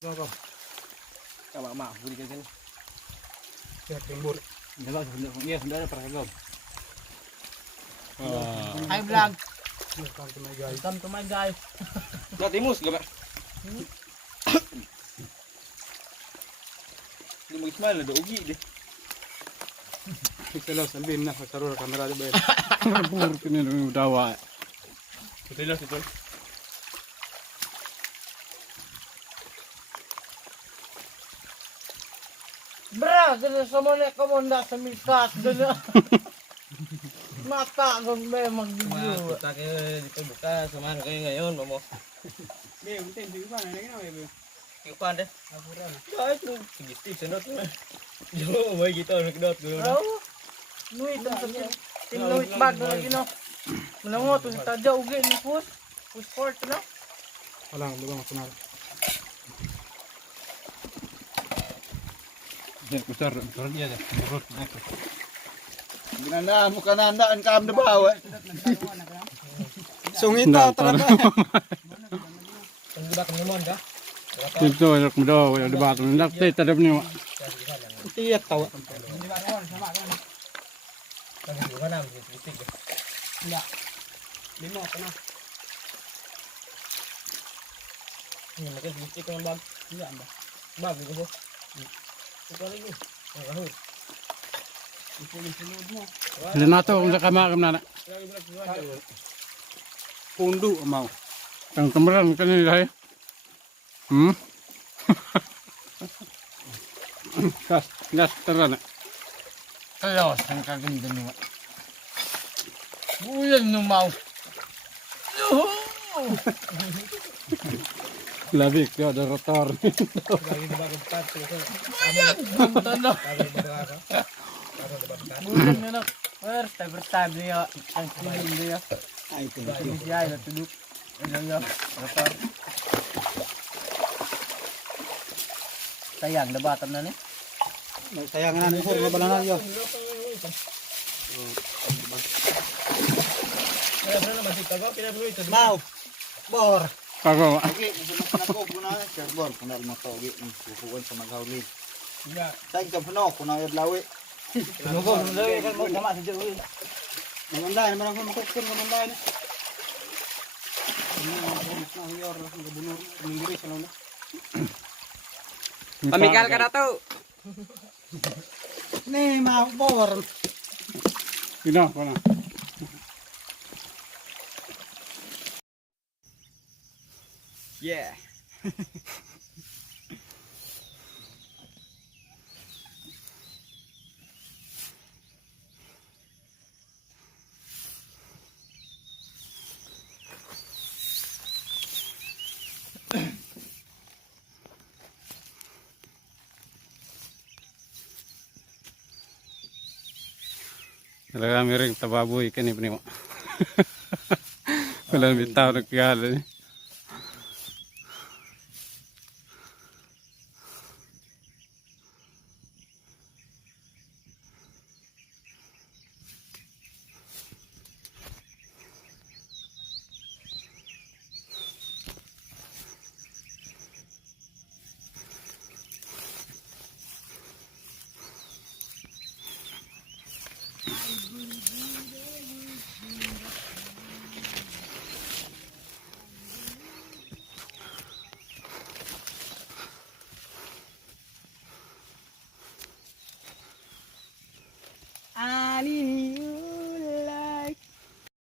Go. Các bạn mạo vui cái chân. Siap timbul. Để vào sendiri para kagum. Hai vlog. Welcome to my guys. Welcome to my guys. Nó timus gak, Pak? Di mau Ismail ada ugi deh. Selalu salbim na sarura kamera de bay. Pur kini dawa. Betul betul. Bra, gana sa mga komanda sa miskas gana. Mata kung may mag-video. Kita kita buka sama kayak ngayon, Mamo. Be, butin di pa na nginaw be. Ipan deh. Apuran. Ya itu segitu senot. Yo, may kita nak dot gue. Bro, nuit ang sa tinuit bag na lagi no. Manangot, tadya ugi ni push. Push forward no. Walang lubang sunar. Yan kusar turun dia dah. Turun aku. Ginanda mo kananda ang kam na bawa. Sungita talaga. Ang budak naman ka. Itu nak muda ya debat nak teh tadap ni. Tiyat tawa. Kami juga nam titik. Limo ka na. Ini makin titik kan bag. Iya amba. Bag gitu. Ito lagi. Ang kahul. Ipunod mo. Lenato kung sa kama kam nana. Pundu mau. Ang tamaran kani dai. Gas terana. Ayo, ang kaganda nyo. Buyan nung mau. Labik ya ada rotor. Lagi bagong pato. Ganda na. Lagi bagong ka. Buyan nyo na. First time niya. Ang tingin niya. Ay, ito. Hindi siya ay natulog. Ano niya? Rotor. Sayang, nabatan na ni. Sayangan na ko nga balanan yo. Kaya na masih tago, kaya mo ito. Mau. Bor. Kago. Lagi nako kuna sa bor kuna mo to gi kukuan sa maghawlin. Ya, Sa ka puno kuna adlawi. nugo nugo kan mo sama sa jero. Namanday naman ako makukun namanday ni. Ano yor ng gabunor ng sa lona. Pamikal ka na to. Ni mau bor. Ina kana. Yeah. Talaga miring tababoy kani pni mo. Wala bitaw nagkala ni.